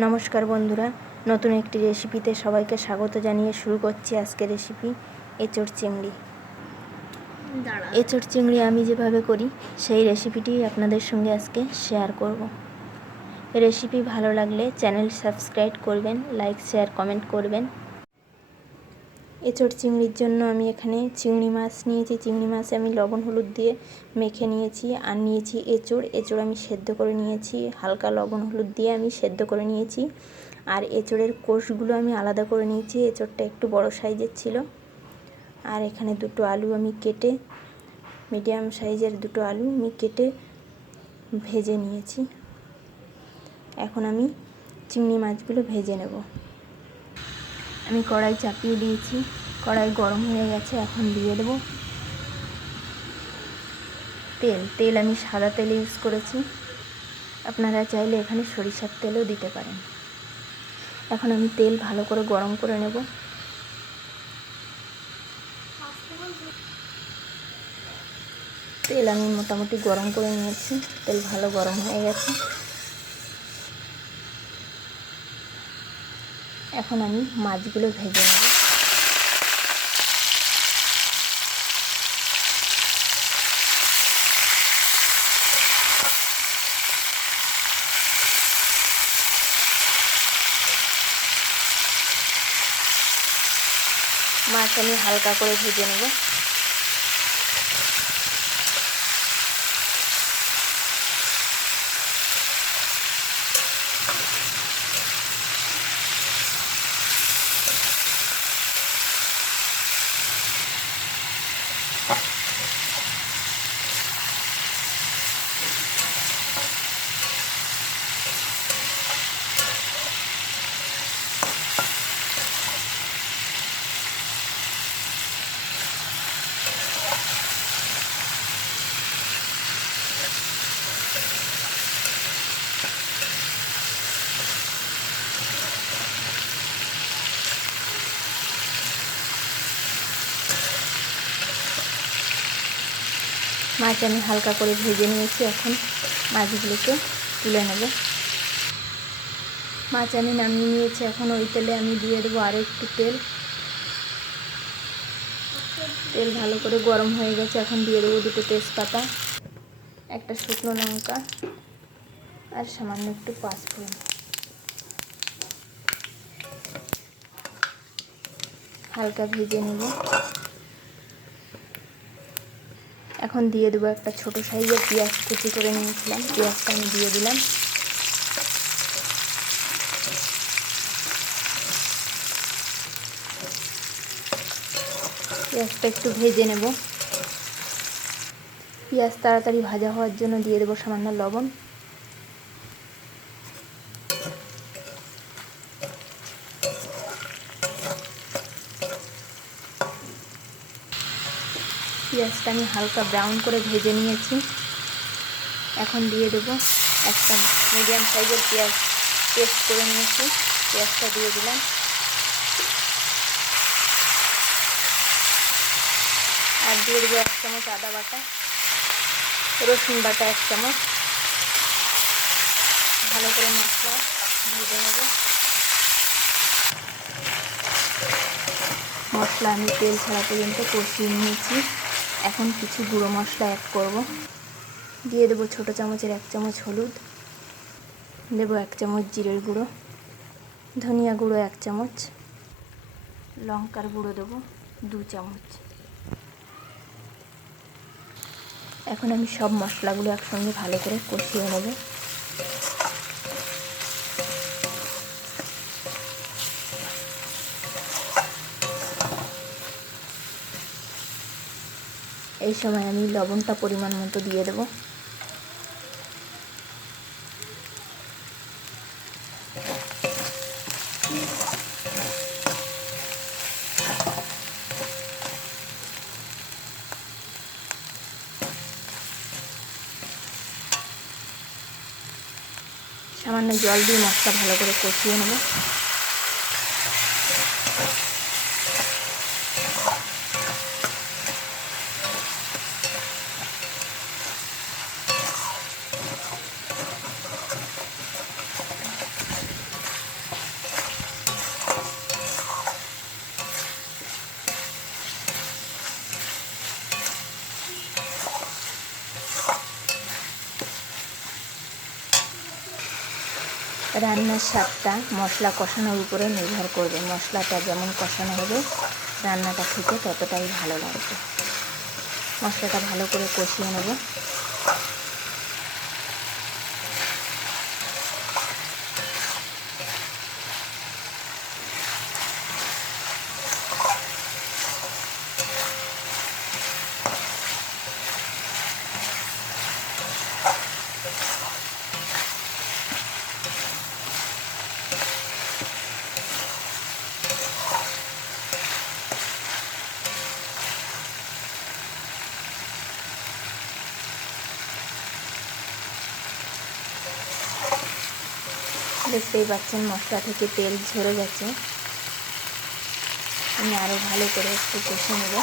নমস্কার বন্ধুরা, নতুন একটি রেসিপিতে সবাইকে স্বাগত জানিয়ে শুরু করছি আজকের রেসিপি এঁচোড় চিংড়ি। এঁচোড় চিংড়ি আমি যেভাবে করি সেই রেসিপিটি আপনাদের সঙ্গে আজকে শেয়ার করব। রেসিপি ভালো লাগলে চ্যানেল সাবস্ক্রাইব করবেন, লাইক শেয়ার কমেন্ট করবেন। এঁচোড় চিংড়ির জন্য আমি এখানে চিংড়ি মাছ নিয়েছি। চিংড়ি মাছ আমি লবণ হলুদ দিয়ে মেখে নিয়েছি। আর নিয়েছি এঁচোড় আমি সেদ্ধ করে নিয়েছি, হালকা লবণ হলুদ দিয়ে আমি সেদ্ধ করে নিয়েছি। আর এঁচোড়ের কোষগুলো আমি আলাদা করে নিয়েছি, এঁচোড়টা একটু বড় সাইজের ছিল। আর এখানে দুটো আলু আমি কেটে, মিডিয়াম সাইজের দুটো আলু আমি কেটে ভেজে নিয়েছি। এখন আমি চিংড়ি মাছগুলো ভেজে নেব। আমি কড়াই চাপিয়ে দিয়েছি, কড়াই গরম হয়ে গেছে। এখন দিয়ে দেব তেল আমি সাদা তেল ইউজ করেছি, আপনারা চাইলে এখানে সরিষার তেলও দিতে পারেন। এখন আমি তেল ভালো করে গরম করে নেব। তেল আমি মোটামুটি গরম করে নিয়েছি, তেল ভালো গরম হয়ে গেছে। এখন আমি মাছগুলো ভেজে নেব। মাছ আমি হালকা করে ভেজে নেব। মাছ আমি হালকা করে ভেজে নিয়েছি, এখন মাছগুলোকে তুলে নেব। মাছ আমি নামিয়ে নিয়েছি। এখন ওই তেলে আমি দিয়ে দেবো আরও একটু তেল ভালো করে গরম হয়ে গেছে। এখন দিয়ে দেবো দুটো তেজপাতা, একটা শুকনো লঙ্কা আর সামান্য একটু পাঁচফোড়ন। হালকা ভেজে নেব। এখন দিয়ে দেবো একটা ছোট সাইজের পেঁয়াজ কুচি করে নিয়েছিলাম, পেঁয়াজটা আমি দিয়ে দিলাম। পেঁয়াজটা একটু ভেজে নেব। পেঁয়াজ তাড়াতাড়ি ভাজা হওয়ার জন্য দিয়ে দেবো সামান্য লবণ। পেঁয়াজটা আমি হালকা ব্রাউন করে ভেজে নিয়েছি। এখন দিয়ে দেবো একটা মিডিয়াম সাইজের পেঁয়াজ পেস্ট করে নিয়েছি, পেঁয়াজটা দিয়ে দিলাম। আর দিয়ে দেবো 1 চামচ আদা বাটা, রসুন বাটা 1 চামচ। ভালো করে মশলা ভেজে নেব। মশলা আমি তেল ছাড়া পর্যন্ত কষিয়ে নিয়েছি। এখন কিছু গুঁড়ো মশলা অ্যাড করব। দিয়ে দেবো ছোটো চামচের 1 চামচ হলুদ, দেবো 1 চামচ জিরের গুঁড়ো, ধনিয়া গুঁড়ো 1 চামচ, লঙ্কার গুঁড়ো দেবো 2 চামচ। এখন আমি সব মশলাগুলো একসঙ্গে ভালো করে কষিয়ে নেব। এই সময় আমি লবণটা পরিমাণ মতো দিয়ে দেব। সামান্য জল দিয়ে মশলা ভালো করে কষিয়ে নেব। রান্নার স্বাদটা মশলা কষানোর উপরে নির্ভর করবে। মশলাটা যেমন কষানো হবে রান্নাটা খেতে ততটাই ভালো লাগবে। মশলাটা ভালো করে কষিয়ে নেব। দেখতেই পাচ্ছেন মশলা থেকে তেল ঝরে গেছে। আমি আরও ভালো করে একটু কষে নেব।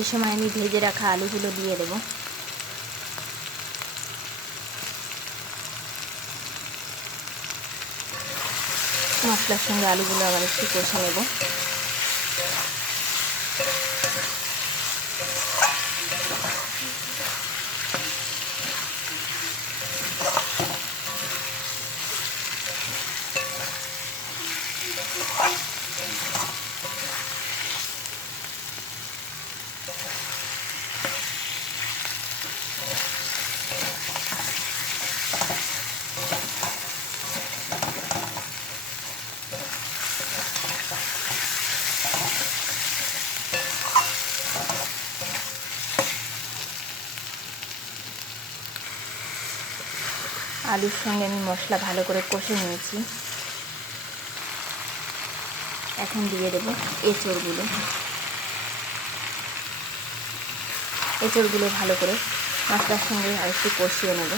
এই সময় আমি ভেজে রাখা আলুগুলো দিয়ে দেব। মশলার সঙ্গে আলুগুলো আবার একটু কষে নেব। আলুর সঙ্গে আমি মশলা ভালো করে কষে নিয়েছি। এখন দিয়ে দেব এঁচড়গুলো। এঁচড়গুলো ভালো করে মশলার সঙ্গে আরেকটু কষিয়ে নেব।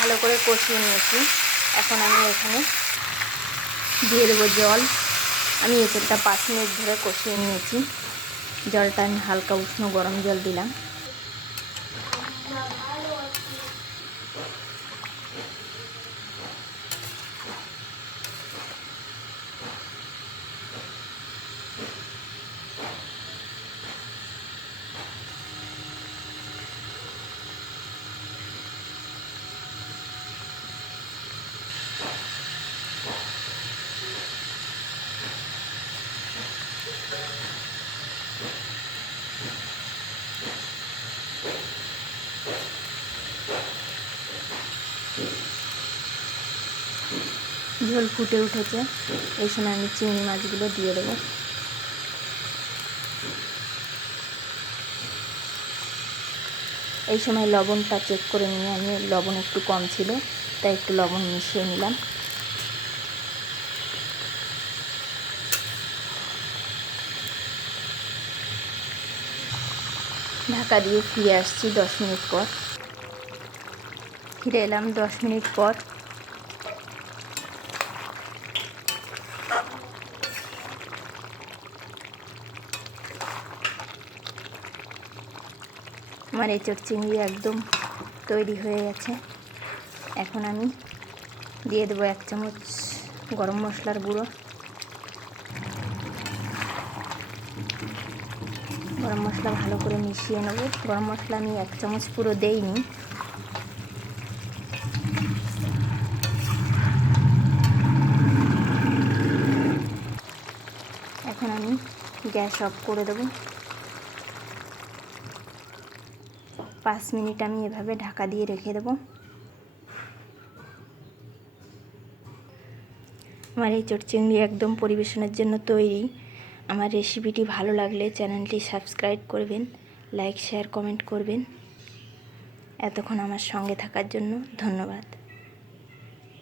ভালো করে কষিয়ে নিয়েছি। এখন আমি এখানে দিয়ে দেবো জল। আমি এঁচড়টা 5 মিনিট ধরে কষিয়ে নিয়েছি। জলটা আমি হালকা উষ্ণ গরম জল দিলাম। ঝোল ফুটে উঠেছে। এই সময় আমি চিংড়ি মাছগুলো দিয়ে দেবো। এই সময় লবণটা চেক করে নিয়ে আমি লবণ একটু কম ছিল তাই একটু লবণ মিশিয়ে নিলাম। ঢাকা দিয়ে ফিরে আসছি 10 মিনিট পর। ফিরে এলাম 10 মিনিট পর। আমার এঁচড় চিংড়ি একদম তৈরি হয়ে গেছে। এখন আমি দিয়ে দেবো 1 চামচ গরম মশলার গুঁড়ো। গরম মশলা ভালো করে মিশিয়ে নেব। গরম মশলা আমি 1 চামচ পুরো দেইনি। এখন আমি গ্যাস অফ করে দেবো। 5 মিনিট আমি এভাবে ঢাকা দিয়ে রেখে দেবো। আমার এঁচোড় চিংড়ি একদম পরিবেশনের জন্য তৈরি। আমার রেসিপিটি ভালো লাগলে চ্যানেলটি সাবস্ক্রাইব করবেন, লাইক শেয়ার কমেন্ট করবেন। এতক্ষণ আমার সঙ্গে থাকার জন্য ধন্যবাদ।